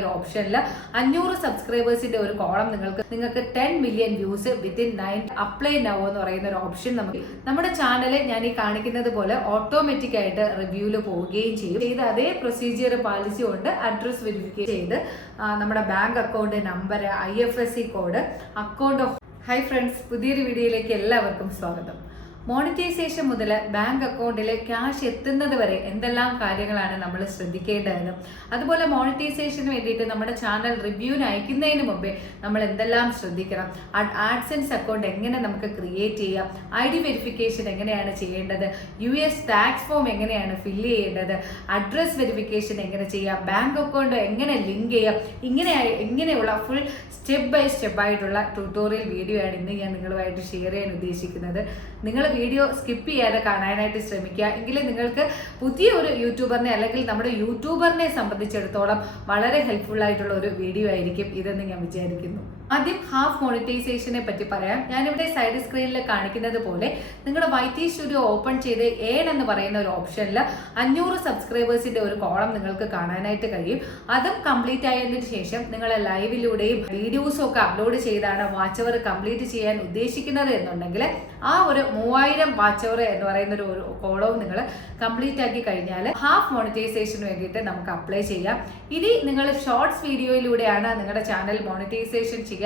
ഒരു ഓപ്ഷനിൽ 500 സബ്സ്ക്രൈബേഴ്സിന്റെ ഒരു കോളം നിങ്ങൾക്ക് 10 million views within 9 apply now എന്ന് പറയുന്ന ഒരു ഓപ്ഷൻ നമ്മുടെ ചാനലിൽ ഞാൻ ഈ കാണിക്കുന്നത് പോലെ ഓട്ടോമാറ്റിക് ആയിട്ട് റിവ്യൂല് പോവുകയും ചെയ്ത് അതേ പ്രൊസീജിയർ പാലിച്ചുകൊണ്ട് അഡ്രസ് വെരിഫിക്കേഷൻ ചെയ്ത് നമ്മുടെ bank account number IFSC code account of hi friends, പുതിയൊരു വീഡിയോയിലേക്ക് എല്ലാവർക്കും സ്വാഗതം. മോണിറ്റൈസേഷൻ മുതൽ ബാങ്ക് അക്കൗണ്ടിൽ ക്യാഷ് എത്തുന്നത് വരെ എന്തെല്ലാം കാര്യങ്ങളാണ് നമ്മൾ ശ്രദ്ധിക്കേണ്ടതെന്നും അതുപോലെ മോണിറ്റൈസേഷന് വേണ്ടിയിട്ട് നമ്മുടെ ചാനൽ റിവ്യൂവിന് അയക്കുന്നതിന് മുമ്പേ നമ്മൾ എന്തെല്ലാം ശ്രദ്ധിക്കണം, ആഡ്സെൻസ് അക്കൗണ്ട് എങ്ങനെ നമുക്ക് ക്രിയേറ്റ് ചെയ്യാം, ID വെരിഫിക്കേഷൻ എങ്ങനെയാണ് ചെയ്യേണ്ടത്, US ടാക്സ് ഫോം എങ്ങനെയാണ് ഫില്ല് ചെയ്യേണ്ടത്, അഡ്രസ് വെരിഫിക്കേഷൻ എങ്ങനെ ചെയ്യാം, ബാങ്ക് അക്കൗണ്ട് എങ്ങനെ ലിങ്ക് ചെയ്യാം, ഇങ്ങനെയുള്ള ഫുൾ സ്റ്റെപ്പ് ബൈ സ്റ്റെപ്പ് ആയിട്ടുള്ള ട്യൂട്ടോറിയൽ വീഡിയോ ആണ് ഇന്ന് ഞാൻ നിങ്ങളുമായിട്ട് ഷെയർ ചെയ്യാൻ ഉദ്ദേശിക്കുന്നത്. നിങ്ങൾ വീഡിയോ സ്കിപ്പ് ചെയ്യാതെ കാണാനായിട്ട് ശ്രമിക്കുക. എങ്കിലും നിങ്ങൾക്ക് പുതിയ ഒരു യൂട്യൂബറിനെ അല്ലെങ്കിൽ നമ്മുടെ യൂട്യൂബറിനെ സംബന്ധിച്ചിടത്തോളം വളരെ ഹെൽപ്ഫുൾ ആയിട്ടുള്ള ഒരു വീഡിയോ ആയിരിക്കും ഇതെന്ന് ഞാൻ വിചാരിക്കുന്നു. ആദ്യം ഹാഫ് മോണിറ്റൈസേഷനെ പറ്റി പറയാം. ഞാനിവിടെ സൈഡ് സ്ക്രീനിൽ കാണിക്കുന്നത് പോലെ നിങ്ങളുടെ YT സ്റ്റുഡിയോ ഓപ്പൺ ചെയ്ത് ഏൺ എന്ന് പറയുന്ന ഒരു ഓപ്ഷനിൽ 500 സബ്സ്ക്രൈബേഴ്സിന്റെ ഒരു കോളം നിങ്ങൾക്ക് കാണാനായിട്ട് കഴിയും. അതും കംപ്ലീറ്റ് ആയതിനു ശേഷം നിങ്ങൾ ലൈവിലൂടെയും വീഡിയോസും ഒക്കെ അപ്ലോഡ് ചെയ്താണ് വാച്ച് അവർ കംപ്ലീറ്റ് ചെയ്യാൻ ഉദ്ദേശിക്കുന്നത് എന്നുണ്ടെങ്കിൽ ആ ഒരു 3000 വാച്ച് അവർ എന്ന് പറയുന്ന ഒരു കോളവും നിങ്ങൾ കംപ്ലീറ്റ് ആക്കി കഴിഞ്ഞാൽ ഹാഫ് മോണിറ്റൈസേഷന് വേണ്ടിയിട്ട് നമുക്ക് അപ്ലൈ ചെയ്യാം. ഇനി നിങ്ങൾ ഷോർട്സ് വീഡിയോയിലൂടെയാണ് നിങ്ങളുടെ ചാനൽ മോണിറ്റൈസേഷൻ ചെയ്യാൻ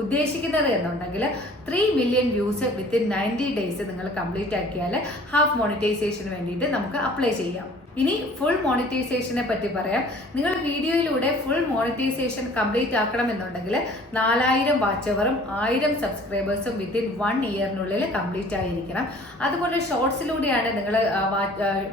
ഉദ്ദേശിക്കുന്നത് എന്നുണ്ടെങ്കിൽ 3 മില്യൺ വ്യൂസ് വിത്തിൻ 90 ഡേയ്സ് നിങ്ങൾ കംപ്ലീറ്റ് ആക്കിയാൽ ഹാഫ് മോണിറ്റൈസേഷന് വേണ്ടിയിട്ട് നമുക്ക് അപ്ലൈ ചെയ്യാം. ഇനി ഫുൾ മോണിറ്റൈസേഷനെ പറ്റി പറയാം. നിങ്ങൾ വീഡിയോയിലൂടെ ഫുൾ മോണിറ്റൈസേഷൻ കംപ്ലീറ്റ് ആക്കണമെന്നുണ്ടെങ്കിൽ 4000 വാച്ച് അവറും 1000 സബ്സ്ക്രൈബേഴ്സും വിത്തിൻ 1 ഇയറിനുള്ളിൽ കംപ്ലീറ്റ് ആയിരിക്കണം. അതുപോലെ ഷോർട്സിലൂടെയാണ് നിങ്ങൾ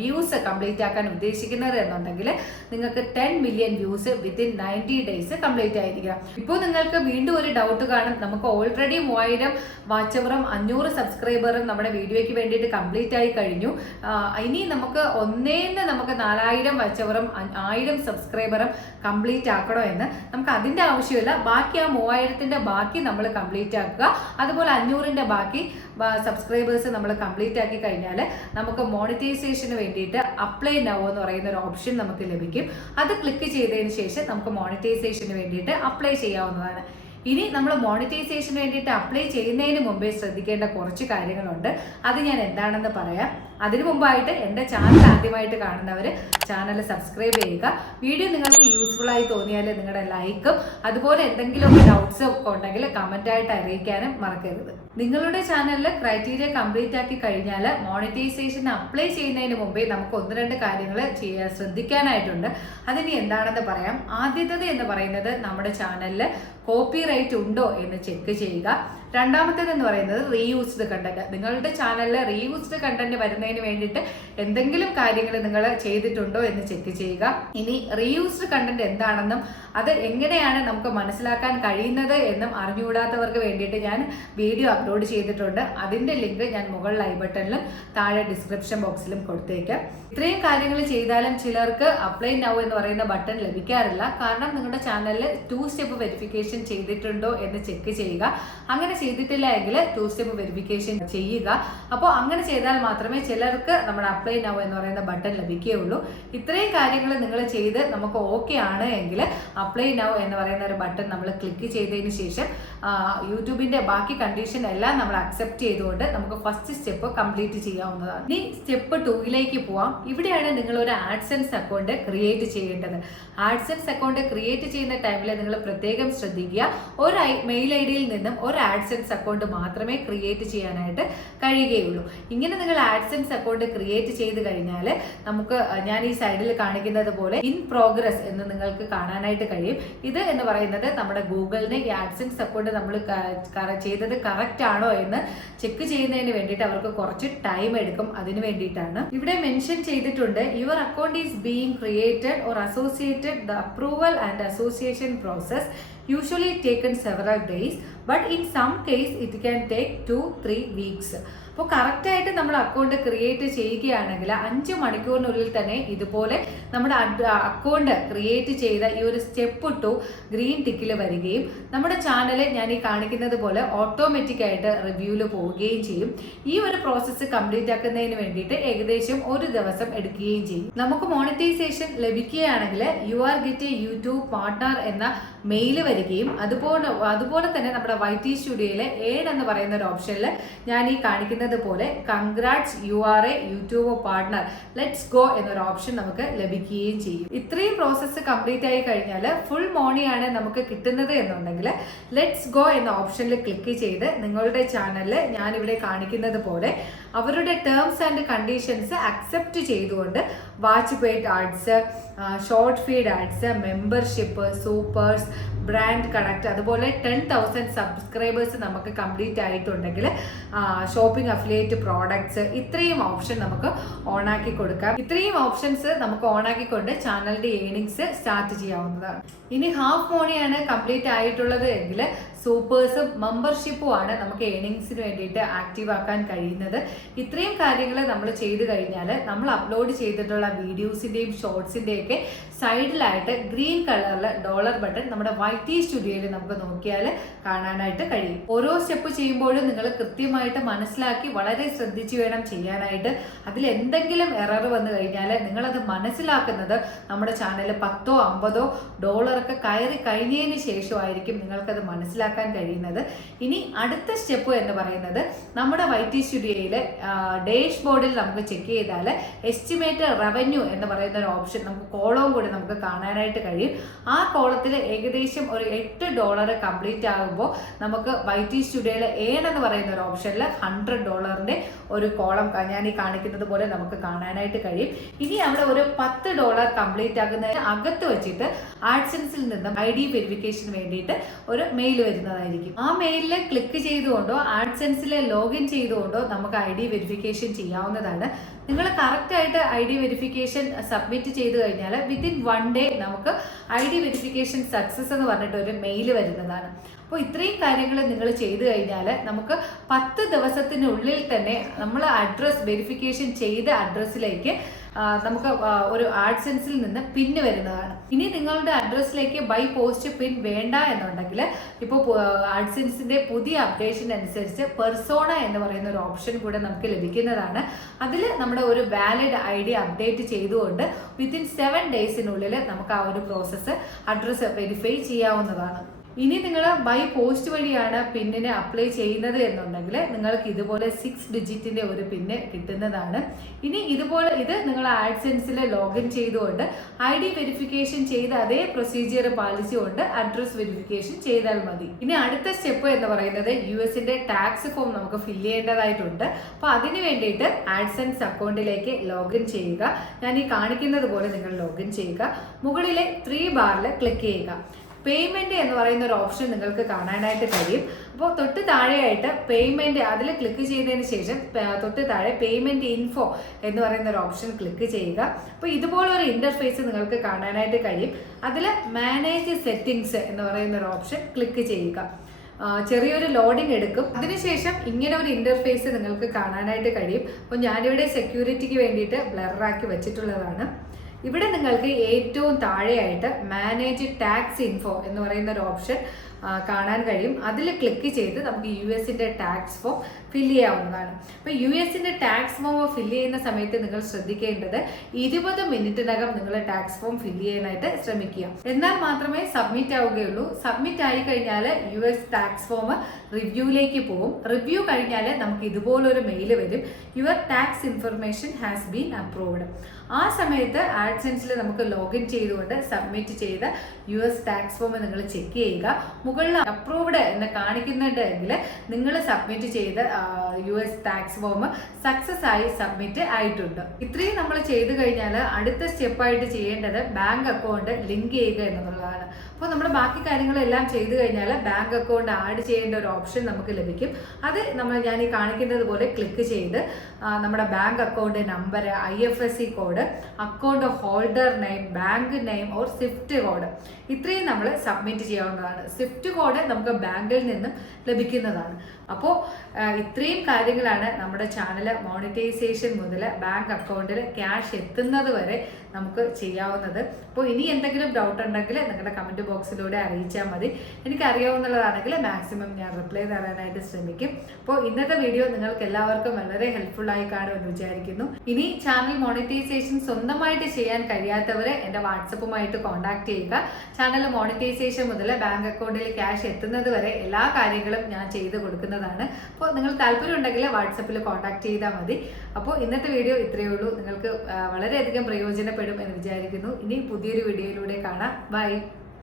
വ്യൂസ് കംപ്ലീറ്റ് ആക്കാൻ ഉദ്ദേശിക്കുന്നത് എന്നുണ്ടെങ്കിൽ നിങ്ങൾക്ക് 10 million views within 90 days complete ആയിരിക്കണം. ഇപ്പോൾ നിങ്ങൾക്ക് വീണ്ടും ഒരു ഡൗട്ട് കാണും, നമുക്ക് ഓൾറെഡി 3000 വാച്ച് അവറും 500 സബ്സ്ക്രൈബറും നമ്മുടെ വീഡിയോയ്ക്ക് വേണ്ടിയിട്ട് കംപ്ലീറ്റ് ആയി കഴിഞ്ഞു, ഇനി നമുക്ക് നമുക്ക് 4000 വാച്ച് അവറും 1000 സബ്സ്ക്രൈബറും കംപ്ലീറ്റ് ആക്കണോ എന്ന്. നമുക്ക് അതിന്റെ ആവശ്യമില്ല. ബാക്കി ആ 3000ന്റെ ബാക്കി നമ്മൾ കംപ്ലീറ്റ് ആക്കുക. അതുപോലെ 500ന്റെ ബാക്കി സബ്സ്ക്രൈബേഴ്സ് നമ്മൾ കംപ്ലീറ്റ് ആക്കി കഴിഞ്ഞാൽ നമുക്ക് മോണിറ്റൈസേഷന് വേണ്ടിയിട്ട് അപ്ലൈ നൗ എന്ന് പറയുന്ന ഒരു ഓപ്ഷൻ നമുക്ക് ലഭിക്കും. അത് ക്ലിക്ക് ചെയ്തതിന് ശേഷം നമുക്ക് മോണിറ്റൈസേഷന് വേണ്ടിയിട്ട് അപ്ലൈ ചെയ്യാവുന്നതാണ്. ഇനി നമ്മൾ മോണിറ്റൈസേഷന് വേണ്ടിയിട്ട് അപ്ലൈ ചെയ്യുന്നതിന് മുമ്പേ ശ്രദ്ധിക്കേണ്ട കുറച്ച് കാര്യങ്ങളുണ്ട്. അത് ഞാൻ എന്താണെന്ന് പറയാം. അതിനു മുമ്പായിട്ട് എൻ്റെ ചാനൽ ആദ്യമായിട്ട് കാണുന്നവർ ചാനൽ സബ്സ്ക്രൈബ് ചെയ്യുക. വീഡിയോ നിങ്ങൾക്ക് യൂസ്ഫുൾ ആയി തോന്നിയാൽ നിങ്ങളുടെ ലൈക്കും അതുപോലെ എന്തെങ്കിലും ഡൗട്ട്സ് ഒക്കെ ഉണ്ടെങ്കിൽ കമൻ്റായിട്ട് അറിയിക്കാനും മറക്കരുത്. നിങ്ങളുടെ ചാനലിൽ ക്രൈറ്റീരിയ കംപ്ലീറ്റ് ആക്കി കഴിഞ്ഞാൽ മോണിറ്റൈസേഷൻ അപ്ലൈ ചെയ്യുന്നതിന് മുമ്പേ നമുക്ക് 1-2 കാര്യങ്ങൾ ശ്രദ്ധിക്കാനായിട്ടുണ്ട്. അതിനി എന്താണെന്ന് പറയാം. ആദ്യത്തേത് എന്ന് പറയുന്നത് നമ്മുടെ ചാനലിൽ കോപ്പിറൈറ്റ് ഉണ്ടോ എന്ന് ചെക്ക് ചെയ്യുക. രണ്ടാമത്തേത് എന്ന് പറയുന്നത് റീയൂസ്ഡ് കണ്ടന്റ്. നിങ്ങളുടെ ചാനലിൽ റീയൂസ്ഡ് കണ്ടന്റ് വരുന്നതിന് വേണ്ടിയിട്ട് എന്തെങ്കിലും കാര്യങ്ങൾ നിങ്ങൾ ചെയ്തിട്ടുണ്ടോ എന്ന് ചെക്ക് ചെയ്യുക. ഇനി റീയൂസ്ഡ് കണ്ടന്റ് എന്താണെന്നും അത് എങ്ങനെയാണ് നമുക്ക് മനസ്സിലാക്കാൻ കഴിയുന്നത് എന്നും അറിഞ്ഞുകൂടാത്തവർക്ക് വേണ്ടിയിട്ട് ഞാൻ വീഡിയോ അപ്ലോഡ് ചെയ്തിട്ടുണ്ട്. അതിന്റെ ലിങ്ക് ഞാൻ മുകളിൽ ഐ ബട്ടണിലും താഴെ ഡിസ്ക്രിപ്ഷൻ ബോക്സിലും കൊടുത്തേക്കാം. ഇത്രയും കാര്യങ്ങൾ ചെയ്താലും ചിലർക്ക് അപ്ലൈ നൗ എന്ന് പറയുന്ന ബട്ടൺ ലഭിക്കാറില്ല. കാരണം നിങ്ങളുടെ ചാനലിൽ 2 സ്റ്റെപ്പ് വെരിഫിക്കേഷൻ ചെയ്തിട്ടുണ്ടോ എന്ന് ചെക്ക് ചെയ്യുക. അങ്ങനെ ചെയ്തിട്ടില്ല എങ്കിൽ 2 സ്റ്റെപ്പ് വെരിഫിക്കേഷൻ ചെയ്യുക. അപ്പോൾ അങ്ങനെ ചെയ്താൽ മാത്രമേ ചിലർക്ക് നമ്മുടെ അപ്ലൈ നൗ എന്ന് പറയുന്ന ബട്ടൺ ലഭിക്കുകയുള്ളൂ. ഇത്രയും കാര്യങ്ങൾ നിങ്ങൾ ചെയ്ത് നമുക്ക് ഓക്കെ ആണ് എങ്കിൽ അപ്ലൈ നൗ എന്ന് പറയുന്ന ഒരു ബട്ടൺ നമ്മൾ ക്ലിക്ക് ചെയ്തതിന് ശേഷം യൂട്യൂബിന്റെ ബാക്കി കണ്ടീഷൻ എല്ലാം നമ്മൾ അക്സെപ്റ്റ് ചെയ്തുകൊണ്ട് നമുക്ക് ഫസ്റ്റ് സ്റ്റെപ്പ് കംപ്ലീറ്റ് ചെയ്യാവുന്നതാണ്. ഇനി സ്റ്റെപ്പ് 2ലേക്ക് പോവാം. ഇവിടെയാണ് നിങ്ങൾ ഒരു ആഡ്സെൻസ് അക്കൗണ്ട് ക്രിയേറ്റ് ചെയ്യേണ്ടത്. ആഡ്സെൻസ് അക്കൗണ്ട് ക്രിയേറ്റ് ചെയ്യുന്ന ടൈമിൽ നിങ്ങൾ പ്രത്യേകം ശ്രദ്ധിക്കുക, ഒരു മെയിൽ ID-യിൽ നിന്നും ഒരു ആഡ്സെൻസ് അക്കൗണ്ട് മാത്രമേ ക്രിയേറ്റ് ചെയ്യാനായിട്ട് കഴിയുകയുള്ളൂ. ഇങ്ങനെ നിങ്ങൾ ആഡ്സെൻസ് അക്കൗണ്ട് ക്രിയേറ്റ് ചെയ്ത് കഴിഞ്ഞാൽ നമുക്ക് ഞാൻ ഈ സൈഡിൽ കാണിക്കുന്നത് പോലെ ഇൻ പ്രോഗ്രസ് എന്ന് നിങ്ങൾക്ക് കാണാനായിട്ട് കഴിയും. ഇത് എന്ന് പറയുന്നത് നമ്മുടെ ഗൂഗിളിന് ഈ ആഡ്സെൻസ് അക്കൗണ്ട് നമ്മൾ ചെയ്തത് കറക്റ്റ് ആണോ എന്ന് ചെക്ക് ചെയ്യുന്നതിന് വേണ്ടിയിട്ട് അവർക്ക് കുറച്ച് ടൈം എടുക്കും. അതിന് വേണ്ടിയിട്ടാണ് ഇവിടെ മെൻഷൻ ചെയ്തിട്ടുണ്ട്, your account is being created or associated. The approval and association process usually taken several days, but in some case it can take 2-3 weeks. അപ്പോൾ കറക്റ്റായിട്ട് നമ്മൾ അക്കൗണ്ട് ക്രിയേറ്റ് ചെയ്യുകയാണെങ്കിൽ 5 മണിക്കൂറിനുള്ളിൽ തന്നെ ഇതുപോലെ നമ്മുടെ അക്കൗണ്ട് ക്രിയേറ്റ് ചെയ്ത ഈ ഒരു സ്റ്റെപ്പ് ടു ഗ്രീൻ ടിക്കിൽ വരികയും നമ്മുടെ ചാനൽ ഞാൻ ഈ കാണിക്കുന്നത് പോലെ ഓട്ടോമാറ്റിക് ആയിട്ട് റിവ്യൂവിൽ പോവുകയും ചെയ്യും. ഈ ഒരു പ്രോസസ്സ് കംപ്ലീറ്റ് ആക്കുന്നതിന് വേണ്ടിയിട്ട് ഏകദേശം ഒരു ദിവസം എടുക്കുകയും ചെയ്യും. നമുക്ക് മോണിറ്റൈസേഷൻ ലഭിക്കുകയാണെങ്കിൽ you are get A YouTube partner എന്ന മെയിൽ വരികയും അതുപോലെ തന്നെ നമ്മുടെ YT സ്റ്റുഡിയോയിലെ ഏഡ് എന്ന് പറയുന്ന ഒരു ഓപ്ഷനിൽ ഞാൻ ഈ കാണിക്കുന്നത് പോലെ congrats you are A YouTube partner let's go എന്നൊരു ഓപ്ഷൻ നമുക്ക് ലഭിക്കുകയും ചെയ്യും. ഇത്രയും പ്രോസസ്സ് കംപ്ലീറ്റ് ആയി കഴിഞ്ഞാൽ ഫുൾ മോണിയാണ് നമുക്ക് കിട്ടുന്നത് എന്നുണ്ടെങ്കിൽ ലെറ്റ്സ് ഗോ എന്ന ഓപ്ഷനിൽ ക്ലിക്ക് ചെയ്ത് നിങ്ങളുടെ ചാനലിൽ ഞാനിവിടെ കാണിക്കുന്നത് പോലെ അവരുടെ ടേംസ് ആൻഡ് കണ്ടീഷൻസ് അക്സെപ്റ്റ് ചെയ്തുകൊണ്ട് watch paid ads, short feed ads, membership, supers, brand connect, അതുപോലെ 10,000 സബ്സ്ക്രൈബേഴ്സ് നമുക്ക് കംപ്ലീറ്റ് ആയിട്ടുണ്ടെങ്കിൽ ഷോപ്പിംഗ് അഫിലിയേറ്റ് പ്രോഡക്ട്സ്, ഇത്രയും ഓപ്ഷൻ നമുക്ക് ഓണാക്കി കൊടുക്കാം. ഇത്രയും ഓപ്ഷൻസ് നമുക്ക് ഓണാക്കിക്കൊണ്ട് ചാനലിന്റെ ഏണിങ്സ് സ്റ്റാർട്ട് ചെയ്യാവുന്നതാണ്. ഇനി ഹാഫ് മോണിയാണ് കംപ്ലീറ്റ് ആയിട്ടുള്ളത് എങ്കിൽ സൂപ്പേഴ്സും മെമ്പർഷിപ്പും ആണ് നമുക്ക് ഏണിങ്സിന് വേണ്ടിയിട്ട് ആക്റ്റീവ് ആക്കാൻ കഴിയുന്നത്. ഇത്രയും കാര്യങ്ങൾ നമ്മൾ ചെയ്തു കഴിഞ്ഞാൽ നമ്മൾ അപ്ലോഡ് ചെയ്തിട്ടുള്ള വീഡിയോസിന്റെയും ഷോർട്സിന്റെയും ഒക്കെ സൈഡിലായിട്ട് ഗ്രീൻ കളറിൽ ഡോളർ ബട്ടൺ നമ്മുടെ YT സ്റ്റുഡിയോയിൽ നമുക്ക് നോക്കിയാൽ കാണാനായിട്ട് കഴിയും. ഓരോ സ്റ്റെപ്പ് ചെയ്യുമ്പോഴും നിങ്ങൾ കൃത്യമായിട്ട് മനസ്സിലാക്കി വളരെ ശ്രദ്ധിച്ചു വേണം ചെയ്യാനായിട്ട്. അതിൽ എന്തെങ്കിലും എറർ വന്നു കഴിഞ്ഞാൽ നിങ്ങളത് മനസ്സിലാക്കുന്നത് നമ്മുടെ ചാനൽ $10-50 ഒക്കെ കയറി കഴിഞ്ഞതിന് ശേഷമായിരിക്കും നിങ്ങൾക്കത് മനസ്സിലാക്കാൻ കഴിയുന്നത്. ഇനി അടുത്ത സ്റ്റെപ്പ് എന്ന് പറയുന്നത് നമ്മുടെ YT സ്റ്റുഡിയോയിലെ ഡാഷ് ബോർഡിൽ നമുക്ക് ചെക്ക് ചെയ്താൽ എസ്റ്റിമേറ്റ് റവന്യൂ എന്ന് പറയുന്ന ഒരു ഓപ്ഷൻ നമുക്ക് കോളവും കൂടി നമുക്ക് കാണാനായിട്ട് കഴിയും. ആ കോളത്തിൽ ഏകദേശം ഒരു $8 കംപ്ലീറ്റ് ആകുമ്പോൾ നമുക്ക് YT സ്റ്റുഡിയോയിലെ ഏൺ എന്ന് പറയുന്ന ഒരു ഓപ്ഷനിൽ $100 ഒരു കോളം ഞാൻ ഈ കാണിക്കുന്നത് പോലെ നമുക്ക് കാണാനായിട്ട് കഴിയും. ഇനി അവിടെ ഒരു $10 കംപ്ലീറ്റ് ആകുന്നതിന് അകത്ത് വെച്ചിട്ട് ആഡ്സെൻസിൽ നിന്നും ID വെരിഫിക്കേഷന് വേണ്ടിയിട്ട് ഒരു മെയിൽ വരുന്നതായിരിക്കും. ആ മെയിലിൽ ക്ലിക്ക് ചെയ്തുകൊണ്ടോ ആഡ്സെൻസിൽ ലോഗിൻ ചെയ്തുകൊണ്ടോ നമുക്ക് ID വെരിഫിക്കേഷൻ ചെയ്യാവുന്നതാണ്. നിങ്ങൾ കറക്റ്റായിട്ട് ID വെരിഫിക്കേഷൻ സബ്മിറ്റ് ചെയ്ത് കഴിഞ്ഞാൽ വിത്തിൻ 1 day നമുക്ക് ID വെരിഫിക്കേഷൻ സക്സസ് എന്ന് പറഞ്ഞിട്ട് ഒരു മെയിൽ വരുന്നതാണ്. അപ്പോൾ ഇത്രയും കാര്യങ്ങൾ നിങ്ങൾ ചെയ്തു കഴിഞ്ഞാൽ നമുക്ക് 10 ദിവസത്തിനുള്ളിൽ തന്നെ നമ്മൾ അഡ്രസ് വെരിഫിക്കേഷൻ ചെയ്ത അഡ്രസ്സിലേക്ക് നമുക്ക് ഒരു ആഡ്സെൻസിൽ നിന്ന് പിന്ന് വരുന്നതാണ്. ഇനി നിങ്ങളുടെ അഡ്രസ്സിലേക്ക് ബൈ പോസ്റ്റ് പിൻ വേണ്ട എന്നുണ്ടെങ്കിൽ ഇപ്പോൾ ആഡ്സെൻസിന്റെ പുതിയ അപ്ഡേഷൻ അനുസരിച്ച് പെർസോണ എന്ന് പറയുന്ന ഒരു ഓപ്ഷൻ കൂടെ നമുക്ക് ലഭിക്കുന്നതാണ്. അതിൽ നമ്മുടെ ഒരു വാലിഡ് ID അപ്ഡേറ്റ് ചെയ്തുകൊണ്ട് വിത്തിൻ 7 daysനുള്ളിൽ നമുക്ക് ആ ഒരു പ്രോസസ്സ് അഡ്രസ്സ് വെരിഫൈ ചെയ്യാവുന്നതാണ്. ഇനി നിങ്ങൾ ബൈ പോസ്റ്റ് വഴിയാണ് പിന്നിന് അപ്ലൈ ചെയ്യുന്നത് എന്നുണ്ടെങ്കിൽ നിങ്ങൾക്ക് ഇതുപോലെ 6 ഡിജിറ്റിന്റെ ഒരു പിന്ന് കിട്ടുന്നതാണ്. ഇനി ഇതുപോലെ ഇത് നിങ്ങൾ ആഡ്സെൻസിൽ ലോഗിൻ ചെയ്തുകൊണ്ട് ID വെരിഫിക്കേഷൻ ചെയ്ത് അതേ പ്രൊസീജിയർ പാലിച്ചുകൊണ്ട് അഡ്രസ് വെരിഫിക്കേഷൻ ചെയ്താൽ മതി. ഇനി അടുത്ത സ്റ്റെപ്പ് എന്ന് പറയുന്നത് US-ന്റെ ടാക്സ് ഫോം നമുക്ക് ഫില്ല് ചെയ്യേണ്ടതായിട്ടുണ്ട്. അപ്പോൾ അതിന് വേണ്ടിയിട്ട് ആഡ്സെൻസ് അക്കൗണ്ടിലേക്ക് ലോഗിൻ ചെയ്യുക. ഞാൻ ഈ കാണിക്കുന്നത് പോലെ നിങ്ങൾ ലോഗിൻ ചെയ്യുക. മുകളിലെ 3 ബാറിൽ ക്ലിക്ക് ചെയ്യുക. പേയ്മെന്റ് എന്ന് പറയുന്ന ഒരു ഓപ്ഷൻ നിങ്ങൾക്ക് കാണാനായിട്ട് കഴിയും. അപ്പോൾ തൊട്ട് താഴെയായിട്ട് പേയ്മെന്റ് അതിൽ ക്ലിക്ക് ചെയ്തതിന് ശേഷം തൊട്ട് താഴെ പേയ്മെന്റ് ഇൻഫോ എന്ന് പറയുന്ന ഒരു ഓപ്ഷൻ ക്ലിക്ക് ചെയ്യുക. അപ്പോൾ ഇതുപോലൊരു ഇന്റർഫേസ് നിങ്ങൾക്ക് കാണാനായിട്ട് കഴിയും. അതിൽ മാനേജ് സെറ്റിംഗ്സ് എന്ന് പറയുന്ന ഒരു ഓപ്ഷൻ ക്ലിക്ക് ചെയ്യുക. ചെറിയൊരു ലോഡിംഗ് എടുക്കും. അതിനുശേഷം ഇങ്ങനെ ഒരു ഇന്റർഫേസ് നിങ്ങൾക്ക് കാണാനായിട്ട് കഴിയും. അപ്പോൾ ഞാനിവിടെ സെക്യൂരിറ്റിക്ക് വേണ്ടിയിട്ട് ബ്ലറാക്കി വെച്ചിട്ടുള്ളതാണ്. ഇവിടെ നിങ്ങൾക്ക് ഏറ്റവും താഴെയായിട്ട് മാനേജ് ടാക്സ് ഇൻഫോ എന്ന് പറയുന്ന ഒരു ഓപ്ഷൻ കാണാൻ കഴിയും. അതിൽ ക്ലിക്ക് ചെയ്ത് നമുക്ക് US-ന്റെ ടാക്സ് ഫോം ഫില്ല് ചെയ്യാവുന്നതാണ്. അപ്പോൾ US-ന്റെ ടാക്സ് ഫോം ഫില്ല് ചെയ്യുന്ന സമയത്ത് നിങ്ങൾ ശ്രദ്ധിക്കേണ്ടത് 20 മിനിറ്റിനകം നിങ്ങൾ ടാക്സ് ഫോം ഫില്ല് ചെയ്യാനായിട്ട് ശ്രമിക്കുക. എന്നാൽ മാത്രമേ സബ്മിറ്റ് ആവുകയുള്ളൂ. സബ്മിറ്റ് ആയി കഴിഞ്ഞാൽ US ടാക്സ് ഫോം റിവ്യൂയിലേക്ക് പോകും. റിവ്യൂ കഴിഞ്ഞാൽ നമുക്ക് ഇതുപോലൊരു മെയിൽ വരും, your tax information has been approved. ആ സമയത്ത് ആഡ്സെൻസിൽ നമുക്ക് ലോഗിൻ ചെയ്തുകൊണ്ട് സബ്മിറ്റ് ചെയ്ത US ടാക്സ് ഫോം നിങ്ങൾ ചെക്ക് ചെയ്യുക. മുകളിൽ അപ്രൂവ്ഡ് എന്ന് കാണിക്കുന്നുണ്ടെങ്കിൽ നിങ്ങൾ സബ്മിറ്റ് ചെയ്ത US ടാക്സ് ഫോം സക്സസ് ആയി സബ്മിറ്റ് ആയിട്ടുണ്ട്. ഇത്രയും നമ്മൾ ചെയ്തു കഴിഞ്ഞാൽ അടുത്ത സ്റ്റെപ്പായിട്ട് ചെയ്യേണ്ടത് ബാങ്ക് അക്കൗണ്ട് ലിങ്ക് ചെയ്യുക എന്നുള്ളതാണ്. അപ്പോൾ നമ്മൾ ബാക്കി കാര്യങ്ങളെല്ലാം ചെയ്തു കഴിഞ്ഞാൽ ബാങ്ക് അക്കൗണ്ട് ആഡ് ചെയ്യേണ്ട ഒരു ഓപ്ഷൻ നമുക്ക് ലഭിക്കും. അത് ഞാൻ ഈ കാണിക്കുന്നത് പോലെ ക്ലിക്ക് ചെയ്ത് നമ്മുടെ bank account number, IFSC code, account holder name, bank name or Swift code ഇത്രയും നമ്മൾ സബ്മിറ്റ് ചെയ്യാവുന്നതാണ്. സ്വിഫ്റ്റ് കോഡ് നമുക്ക് ബാങ്കിൽ നിന്നും ലഭിക്കുന്നതാണ്. അപ്പോൾ ഇത്രയും കാര്യങ്ങളാണ് നമ്മുടെ ചാനൽ മോണിറ്റൈസേഷൻ മുതൽ ബാങ്ക് അക്കൗണ്ടിൽ ക്യാഷ് എത്തുന്നത് വരെ നമുക്ക് ചെയ്യാവുന്നത്. അപ്പോൾ ഇനി എന്തെങ്കിലും ഡൗട്ട് ഉണ്ടെങ്കിൽ നിങ്ങളുടെ കമൻറ്റ് ബോക്സിലൂടെ അറിയിച്ചാൽ മതി. എനിക്കറിയാവുന്നതാണെങ്കിൽ മാക്സിമം ഞാൻ റിപ്ലൈ തരാനായിട്ട് ശ്രമിക്കും. അപ്പോൾ ഇന്നത്തെ വീഡിയോ നിങ്ങൾക്ക് എല്ലാവർക്കും വളരെ ഹെൽപ്ഫുൾ ആയി കാണുമെന്ന് വിചാരിക്കുന്നു. ഇനി ചാനൽ മോണിറ്റൈസേഷൻ സ്വന്തമായിട്ട് ചെയ്യാൻ കഴിയാത്തവരെ എൻ്റെ വാട്സപ്പുമായിട്ട് കോൺടാക്ട് ചെയ്യുക. ചാനൽ മോണിറ്റൈസേഷൻ മുതൽ ബാങ്ക് അക്കൗണ്ടിൽ ക്യാഷ് എത്തുന്നത് വരെ എല്ലാ കാര്യങ്ങളും ഞാൻ ചെയ്ത് കൊടുക്കുന്നതാണ്. അപ്പോൾ നിങ്ങൾ താല്പര്യം ഉണ്ടെങ്കിൽ വാട്സപ്പിൽ കോൺടാക്ട് ചെയ്താൽ മതി. അപ്പോൾ ഇന്നത്തെ വീഡിയോ ഇത്രയേ ഉള്ളൂ. നിങ്ങൾക്ക് വളരെയധികം പ്രയോജനപ്പെടും എന്ന് വിചാരിക്കുന്നു. ഇനി പുതിയൊരു വീഡിയോയിലൂടെ കാണാം. ബൈ.